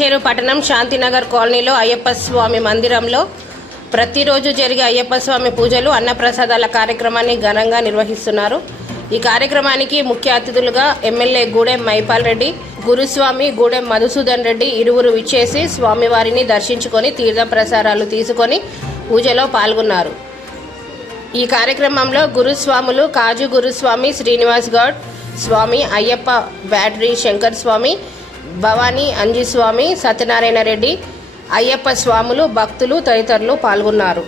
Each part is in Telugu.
పటాన్చేరు పట్టణం శాంతినగర్ కాలనీలో అయ్యప్ప స్వామి మందిరంలో ప్రతిరోజు జరిగే అయ్యప్ప స్వామి పూజలు అన్నప్రసాదాల కార్యక్రమాన్ని ఘనంగా నిర్వహిస్తున్నారు. ఈ కార్యక్రమానికి ముఖ్య అతిథులుగా ఎమ్మెల్యే గూడెం మైపాల్ రెడ్డి, గురుస్వామి గూడెం మధుసూదన్ రెడ్డి ఇరువురు విచ్చేసి స్వామివారిని దర్శించుకొని తీర్థ ప్రసారాలు తీసుకొని పూజలో పాల్గొన్నారు. ఈ కార్యక్రమంలో గురుస్వాములు కాజు గురుస్వామి శ్రీనివాస్ గౌడ్ స్వామి, అయ్యప్ప బ్యాటరీ శంకర్ స్వామి, భవానీ అంజిస్వామి, సత్యనారాయణ రెడ్డి, అయ్యప్ప స్వాములు, భక్తులు తదితరులు పాల్గొన్నారు.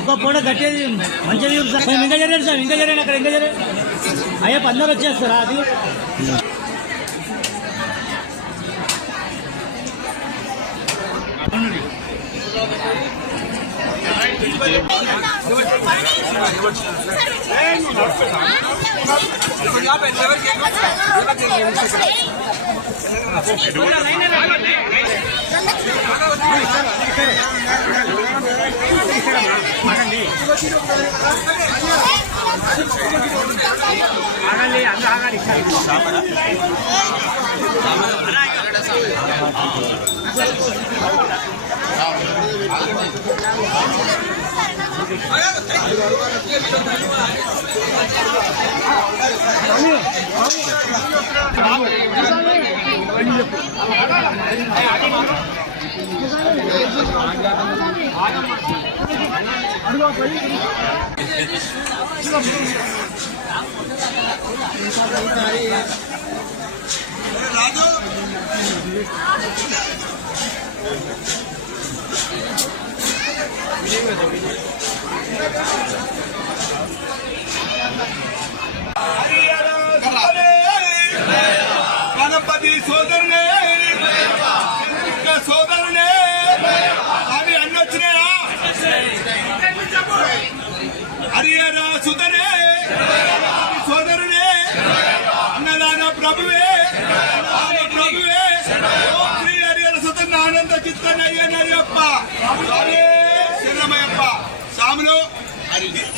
ఒక పూట గట్టేది మంచిది ఇంకా జరిగారు సార్, ఇంకా జరిగాను అక్కడ, ఇంకా జరిగారు అయ్యప్ప అందరూ వచ్చేస్తారా? అది గణపతి సోదరునే సోదరునే అవి అన్నొచ్చినాయా? హరియరా సుధనే సోదరునే అన్నదాన ప్రభువే ప్రభువే శ్రీ హరియర సుధన్ ఆనంద చిత్తనయ్యనయ్యప్ప శరణమయ్యప్ప స్వాములు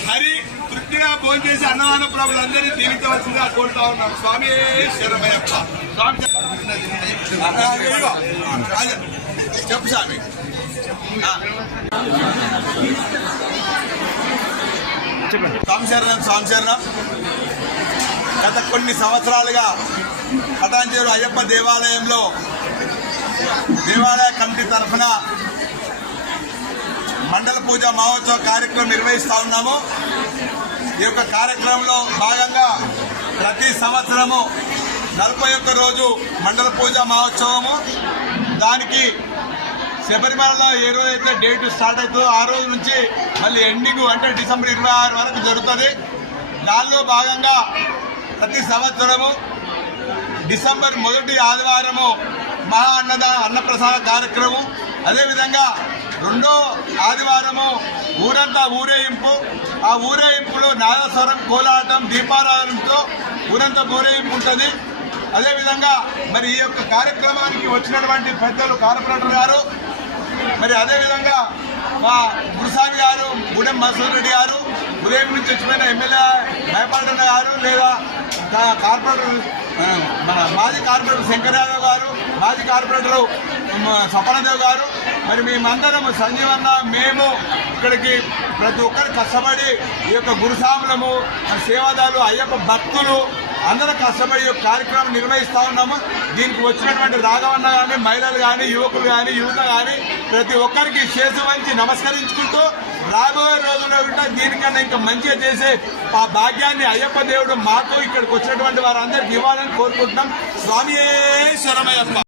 హరి తృప్తిగా భోజనం చేసి అన్నదాన ప్రభులందరినీ దీవించవలసిందిగా కోరుతా ఉన్నాం. స్వామి శరణమయ్యప్ప. స్వామి చెప్పు స్వామి. సంశరణం గత కొన్ని సంవత్సరాలుగా పటాన్చేరు అయ్యప్ప దేవాలయంలో దేవాలయ కమిటీ తరఫున మండల పూజ మహోత్సవ కార్యక్రమం నిర్వహిస్తా ఉన్నాము. ఈ యొక్క కార్యక్రమంలో భాగంగా ప్రతి సంవత్సరము 41 రోజు మండల పూజ మహోత్సవము, దానికి శబరిమలలో ఏ రోజైతే డేట్ స్టార్ట్ అవుతుందో ఆ రోజు నుంచి మళ్ళీ ఎండింగ్ అంటే డిసెంబర్ 26 వరకు జరుగుతుంది. దానిలో భాగంగా ప్రతి సంవత్సరము డిసెంబర్ 1వ ఆదివారము మహా అన్నప్రసాద కార్యక్రమం, అదేవిధంగా 2వ ఆదివారము ఊరంతా ఊరేగింపు. ఆ ఊరేగింపులో నాదస్వరం, కోలాటం, దీపారాధనతో ఊరంతా ఊరేగింపు ఉంటుంది. అదేవిధంగా మరి ఈ యొక్క కార్యక్రమానికి వచ్చినటువంటి పెద్దలు కార్పొరేటర్ గారు, మరి అదేవిధంగా మా గురుస్వామి గారు, గూడెం మధుసూదన్ రెడ్డి గారు, ఉదయం నుంచి వచ్చిపోయిన ఎమ్మెల్యే మైపాల్ రెడ్డి గారు, లేదా కార్పొరేటర్ మన మాజీ కార్పొరేటర్ శంకర్ యాదవ్ గారు, మాజీ కార్పొరేటరు స్వప్నదేవ్ గారు, మరి మేమందరం సంజీవన్న మేము ఇక్కడికి ప్రతి ఒక్కరు కష్టపడి ఈ యొక్క గురుస్వాములము, సేవాదాలు, అయ్యప్ప భక్తులు అందరం కష్టపడి ఈ కార్యక్రమం నిర్వహిస్తూ ఉన్నాము. దీనికి వచ్చినటువంటి రాఘవన్న కానీ, మహిళలు కానీ, యువకులు కానీ, యువత కానీ ప్రతి ఒక్కరికి శేషు వంచి నమస్కరించుకుంటూ రాబోయే రోజుల్లో కూడా దీనికన్నా ఇంకా మంచిగా చేసే ఆ భాగ్యాన్ని అయ్యప్ప దేవుడు మాకు ఇక్కడికి వచ్చినటువంటి వారందరికీ ఇవ్వాలని కోరుకుంటున్నాం. స్వామియే శరణమయ్యప్ప.